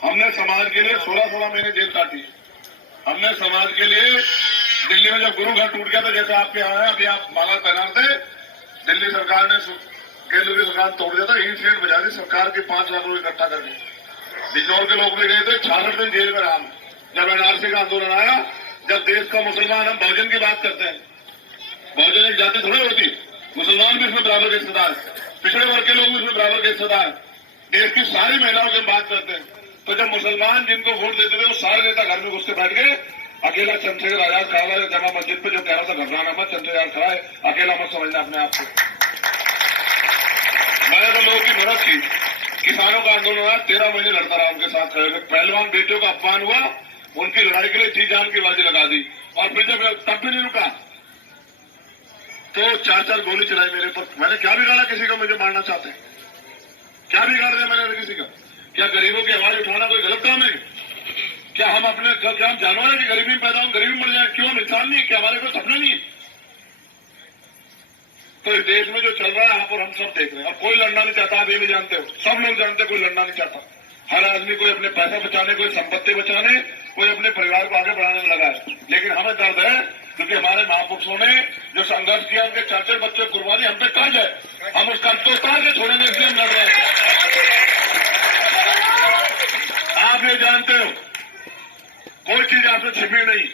हमने समाज के लिए 16-16 महीने जेल काटी। हमने समाज के लिए दिल्ली में जब गुरु घर टूट गया था, जैसे आपके यहाँ है, अभी आप माला पहना थे, दिल्ली सरकार ने केंद्र की सरकार तोड़ दिया था, इंसिडेंट बजा दी सरकार के 5 लाख रुपए इकट्ठा करके। बिजनौर के लोग भी गए थे, 66 दिन जेल में रहा। जब एनआरसी का आंदोलन आया, जब देश का मुसलमान, हम बहुजन की बात करते हैं, बहुजन एक जाति थोड़ी होती, मुसलमान भी इसमें बराबर के हिस्सेदार, पिछड़े वर्ग के लोग भी इसमें बराबर के हिस्सेदार, देश की सारी महिलाओं की बात करते हैं। तो जब मुसलमान जिनको वोट देते थे वो सारे नेता घर में घुस के बैठ गए, अकेला चंद्रशेखर आजाद खड़ा है जमा मस्जिद पे, जो कह रहा था घबराना मत, चंद्रशेखर आजाद खड़ा है, अकेला मत समझना अपने आप को। मैंने तो लोगों की मदद की, किसानों का आंदोलन हुआ, 13 महीने लड़ता रहा उनके साथ खड़े होकर। पहलवान बेटियों का अपमान हुआ, उनकी लड़ाई के लिए जी जान की बाजी लगा दी, और फिर जब तब भी नहीं रुका तो 4-4 गोली चलाई मेरे ऊपर। मैंने क्या बिगाड़ा किसी को मुझे मारना चाहते? क्या बिगाड़ दिया मैंने किसी का? क्या गरीबों की आवाज उठाना कोई गलत काम है? क्या हम अपने क्या हम जानवर है कि गरीबी में पैदा हो गरीबी मर जाए? क्यों हम इंसान नहीं? क्या हमारे कोई सपने नहीं? तो इस देश में जो चल रहा है यहाँ पर हम सब देख रहे हैं। अब कोई लड़ना नहीं चाहता, आप ये भी जानते हो, सब लोग जानते हैं कोई लड़ना नहीं चाहता। हर आदमी कोई अपने पैसा बचाने, कोई संपत्ति बचाने, कोई अपने परिवार को आगे बढ़ाने में लगा है। लेकिन हमें दर्द है क्योंकि हमारे महापुरुषों ने जो संघर्ष किया, उनके 4 बच्चों की कुर्बानी हम पे कर्ज है, हम उस कर्ज को उतार के छोड़ेंगे, इसलिए हम लड़ रहे हैं। आप ये जानते हो कोई चीज आपसे छिपी नहीं।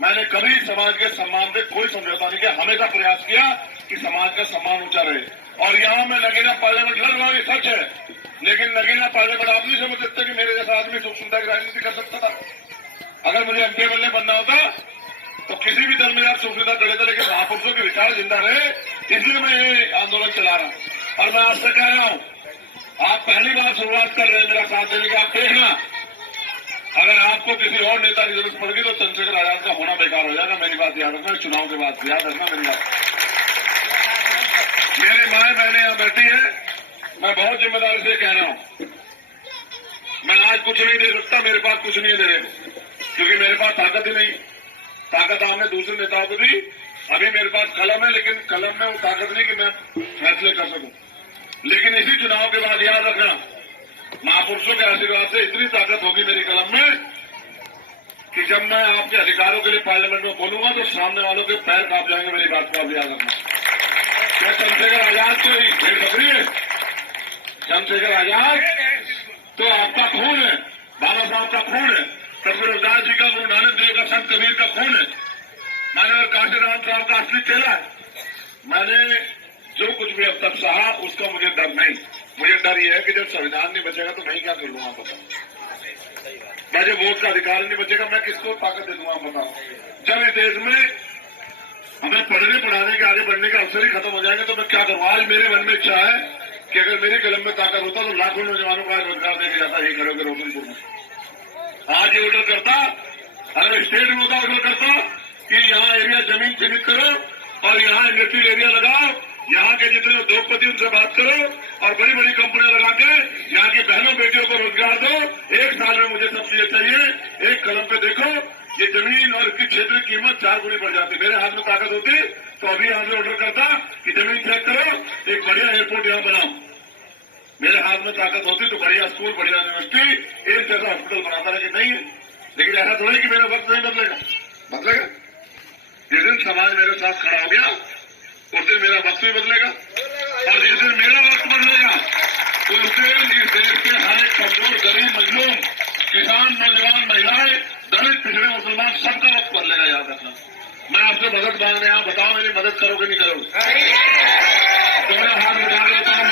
मैंने कभी समाज के सम्मान पे कोई समझौता नहीं किया, हमेशा प्रयास किया कि समाज का सम्मान ऊंचा रहे। और यहाँ मैं नगीना पार्लियामेंट लड़ रहा हूँ, ये सच है, लेकिन नगीना पार्लियामेंट आप नहीं समझ सकते कि मेरे जैसा आदमी सुख सुविधा की राजनीति कर सकता था। अगर मुझे एमपी बनने बनना होता तो किसी भी दल में आप सुख सुविधा कर लेते, लेकिन महापुरुषों के विचार जिंदा रहे, इसलिए मैं ये आंदोलन चला रहा हूँ। और मैं आपसे कह रहा हूँ, आप पहली बार शुरुआत कर रहे हैं मेरा साथ देने की, आप देखना अगर आपको किसी और नेता की जरूरत पड़ेगी तो चंद्रशेखर आजाद का होना बेकार हो जाएगा। मेरी बात याद रखना, चुनाव के बाद याद रखना मेरी बात। मेरी माए बहने यहाँ बैठी है, मैं बहुत जिम्मेदारी से कह रहा हूँ, मैं आज कुछ नहीं दे सकता, मेरे पास कुछ नहीं दे रहे, क्योंकि मेरे पास ताकत ही नहीं। ताकत आपने दूसरे नेताओं को दी, अभी मेरे पास कलम है, लेकिन कलम में वो ताकत नहीं कि मैं फैसले कर सकूं। लेकिन इसी चुनाव के बाद याद रखना, महापुरुषों के आशीर्वाद से इतनी ताकत होगी मेरी कलम में कि जब मैं आपके अधिकारों के लिए पार्लियामेंट में बोलूंगा तो सामने वालों के पैर कांप जाएंगे। मेरी बात को आप याद रखना। क्या चंद्रशेखर आजाद को ही भेड़ बकरी है? चंद्रशेखर आजाद तो आपका खून है, बाबा साहब का खून है, सतगुरु रविदास जी का, गुरु नानक देव का, संत कबीर का खून है। मैंने काशीराम साहब का असली चेला है। मैंने जो कुछ भी अब तक सहा उसका मुझे डर नहीं। मुझे डर यह है कि जब संविधान नहीं बचेगा तो मैं क्या कर लूंगा बताओ? मुझे वोट का अधिकार नहीं बचेगा, मैं किसको ताकत दे दूंगा बताओ? जब इस देश में हमें पढ़ने पढ़ाने के, आगे बढ़ने के अवसर ही खत्म हो जाएंगे तो मैं क्या करूँ? आज मेरे मन में इच्छा है कि अगर मेरी कलम में ताकत होता तो लाखों नौजवानों का रोजगार देके जाता यही खड़े होकर रोशनपुर में। आज ये ऑर्डर करता, अगर स्टेट में होता ऑर्डर करता कि यहाँ एरिया जमीन चिन्हित करो और यहाँ इंडस्ट्रियल एरिया लगाओ, यहाँ के जितने उद्योगपति उनसे बात करो और बड़ी बड़ी कंपनियां लगा के यहाँ की बहनों बेटियों को रोजगार दो। 1 साल में मुझे सब चीजें चाहिए। एक कलम पे देखो, ये जमीन और इसकी क्षेत्र की कीमत 4 गुनी बढ़ जाती। मेरे हाथ में ताकत होती तो अभी यहाँ से ऑर्डर करता कि जमीन चेक करो, एक बढ़िया एयरपोर्ट यहाँ बनाओ। मेरे हाथ में ताकत होती तो बढ़िया स्कूल, बढ़िया यूनिवर्सिटी, एक जैसा हॉस्पिटल बनाता, लेकिन नहीं है। लेकिन ऐसा थोड़ी कि मेरा वक्त नहीं बदलेगा, बदलेगा। जिस दिन समाज मेरे साथ खड़ा हो गया उस दिन मेरा वक्त भी बदलेगा, और जिस दिन मेरा वक्त बदलेगा तो उस दिन इस देश के हर एक कमजोर, गरीब, मजलूम, किसान, नौजवान, महिलाएं, दलित, पिछड़े, मुसलमान, सबका वक्त बदलेगा। याद रखना। मैं आपसे मदद मांगने यहाँ, बताओ मेरी मदद करोगे नहीं करोगे? दोनों हाथ उठा के बताओ